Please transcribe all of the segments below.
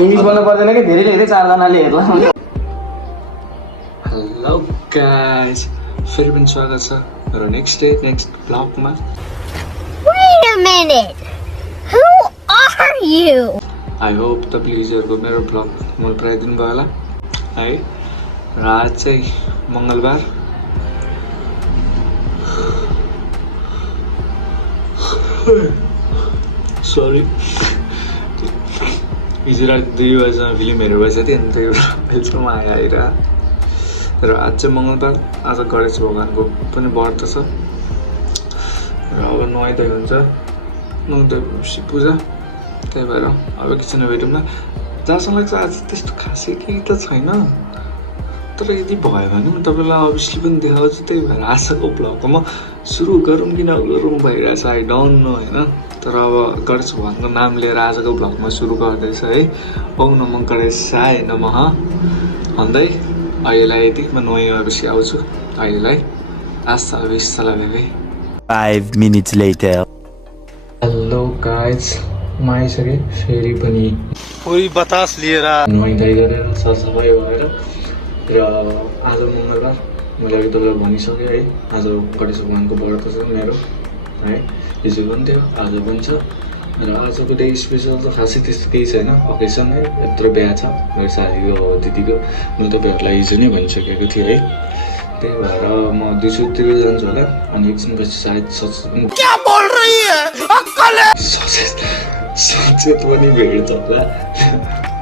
English बोल्नु पर्दैन कि धेरैले हेरे 4 जनाले हेर्ला हेलो गाइस फेरि पनि स्वागत छ र नेक्स्ट ब्लगमा Wait a minute. Who are you? I hope प्लिजहरुको मेरो ब्लग मन पराइदिनु भयो होला है र आज चाहिँ मंगलबार सरी हिजो राति 2 बजेसम्म फिल्म हेरेर बसेको थिएँ अनि त्यो अहिलेसम्म आएर र आज चाहिँ मंगलबार आज गणेश भगवानको पनि व्रत छ र अब नुहाइधुवाइ हुन्छ नुहाइधुवाइ पूजा त्यही भएर अब किचनमा भेटौँ न जहाँसम्म लाग्छ आज त्यस्तो खासै केही त छैन तर यदि भयो भने म तपाईँलाई अभियसली पनि देखाउँछु त्यही भएर आजको ब्लगको म सुरु गरौँ कि नगरौँ भइरहेछ आई डोन्ट नो होइन तर अब गणेश भगवानको नाम लिएर आजको ब्लगमा सुरु गर्दैछ है ओम नमः गणेशाय नमः भन्दै अहिलेलाई यति म नुहाइपछि आउँछु अहिलेलाई आस्था विस्ताला भेबे 5 minutes later. हेलो गाइज म आइसकेँ फेरि पनि पूरी बतास लिएर नुहाइधुवाइ गरेर सरसफाइ भएर र आज मंगलबार मैले अघि तपाईँलाई भनिसकेँ है आज गणेश भगवानको व्रत छ मेरो है हिजो पनि थियो आज पनि छ र आजको डे स्पेसल त खासै त्यस्तो केही छैन अकेसन है यत्रो बिहा छ मेरो साथीको दिदीको म तपाईँहरूलाई हिजो नै भनिसकेको थिएँ है त्यही भएर म 2 तिर जान्छु होला अनि एकछिनपछि सायद सचेत पनि भेट्छ होला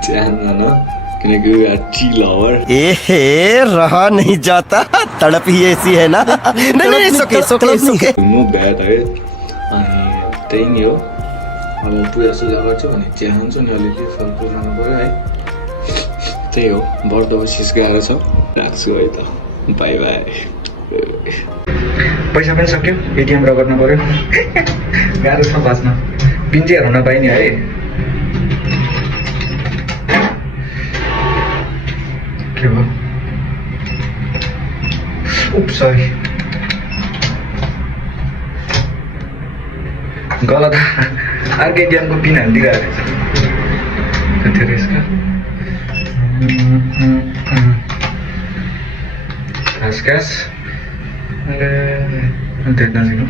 जान्न किनकि टी लवर रहा नहीं जाता तड़प ही ऐसी है ना नहीं सुके नो ब्याड है अनि त्यही नै हो अब पूजा सुजा गर्छु भने चिया खान्छु नि अलिअलि फलफुल खानु पऱ्यो है त्यही हो बर्थ सिस गाह्रो छ राख्छु है त बाई बाई पैसा पनि सक्यो एटिएम र गर्न पऱ्यो गाह्रो छ बाँच्न पिन चाहिँ हराउन पाइने है के भयो उप सरी गलत अर्को एटिएमको पिन हालिदिइरहेको रहेछ यसको खास नजिक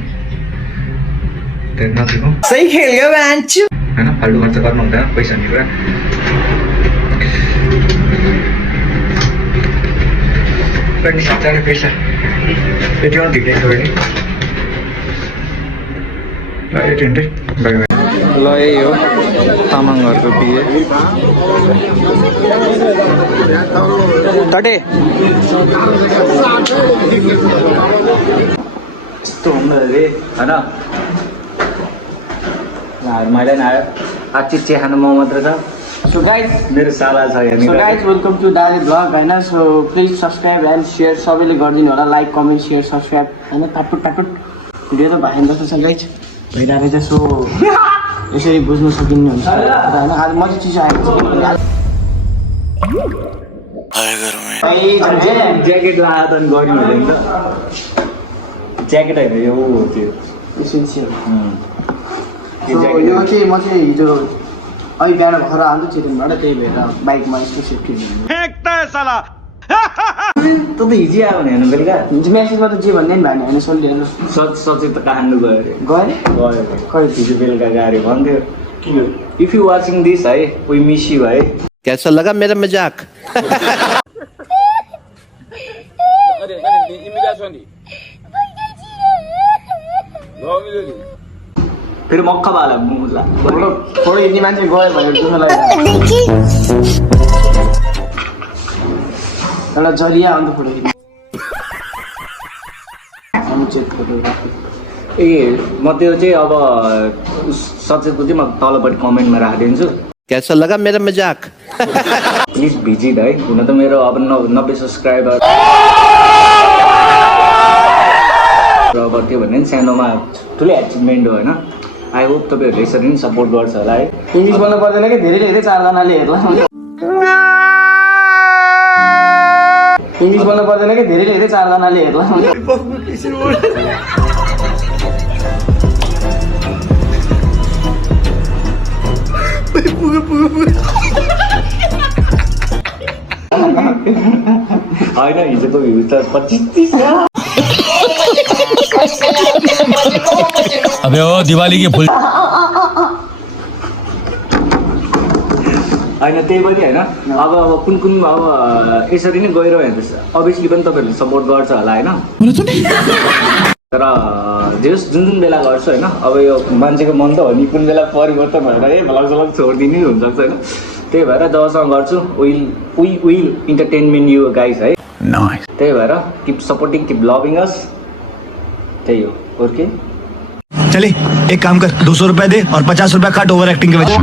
सही खेल गयो मान्छे होइन फाल्टु खर्च गर्नु हुँदैन पैसा नि कुरा पैसा एटिएम ढिलै छ भने ल यही हो तामाङहरूको बिहे तटे यस्तो हुँदो अरे होइन मैले आयो आज चिया खानु म मात्र छ सो गाइज मेरो साला छ सो गाइज वेलकम टु दाले ब्लग होइन so please subscribe and share सबैले गरिदिनु होला लाइक कमेन्ट सेयर सब्सक्राइब होइन टाटुट भिडियो त भएन जस्तो छ गाइज भइरहेको छ सो यसरी बुझ्नु सकिन्न हुन्छ होइन आज म चाहिँ चिसो आएको छु ज्याकेट लगाएर त गर्नु हुँदैन त ज्याकेट होइन यो त्यो एसेन्सियल यो चाहिँ म चाहिँ हिजो अहिले बिहान घर आउँदै चिरिङबाट त्यही भएर बाइकमा यस्तो सेफ्टी त हिजो आयो भने हेर्नु बेलुका म्यासेजमा त जे भन्ने नि भएन होइन सोल्टिएन सचेत त काठमाडौँ गयो अरे गयो खै हिजो बेलुका गयो अरे भन्थ्यो इफ यु वाचिङ दिस है वी मिस यु है कैसा लगा मेरा मजाक फेरि मक्का बाला मुला फोटो हिँड्ने मान्छे गयो भने दुःख लाग्यो एउटा जरिया अन्त फोटो खिच्नु अनुचित फोटोग्राफी ए म त्यो चाहिँ अब सचेतको चाहिँ म तलपट्टि कमेन्टमा राखिदिन्छु कैसा लगा मेरा मजाक प्लिज भिजिट है हुन त मेरो अब 90 सब्सक्राइबर र गर्थ्यो भने नि सानोमा ठुलै एचिभमेन्ट हो होइन आई होप तपाईँहरूले यसरी नै सपोर्ट गर्छ होला है इङ्ग्लिस बोल्नु पर्दैन कि धेरैले हेरे 4 जनाले हेर्ला इङ्ग्लिस बोल्नु पर्दैन कि धेरैले हेरे 4 जनाले हेर्ला पुग्यो होइन हिजोको भ्यू त 25-30 अबे ओ दिवाली की फुल होइन त्यही पनि होइन अब कुन अब यसरी नै गइरह्यो भने त अभियसली पनि तपाईँहरूले सपोर्ट गर्छ होला होइन तर जुन बेला गर्छु होइन अब यो मान्छेको मन त हो नि कुन बेला परिवर्तन भएर भलक छोडिदिनु हुनसक्छ होइन त्यही भएर जबसम्म गर्छु विल इन्टरटेनमेन्ट यु गाइज है त्यही भएर किप सपोर्टिङ किप लभिङ अस त्यही हो ओके चले एक काम कर 200 रुपया दे और 50 रुपया काट ओवर एक्टिंग के वजह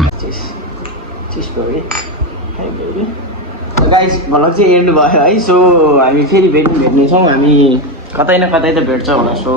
गाइस भलक चाहिँ एन्ड भयो है सो हामी फेरि भेट्नेछौँ हामी कतै न कतै त भेट्छ होला सो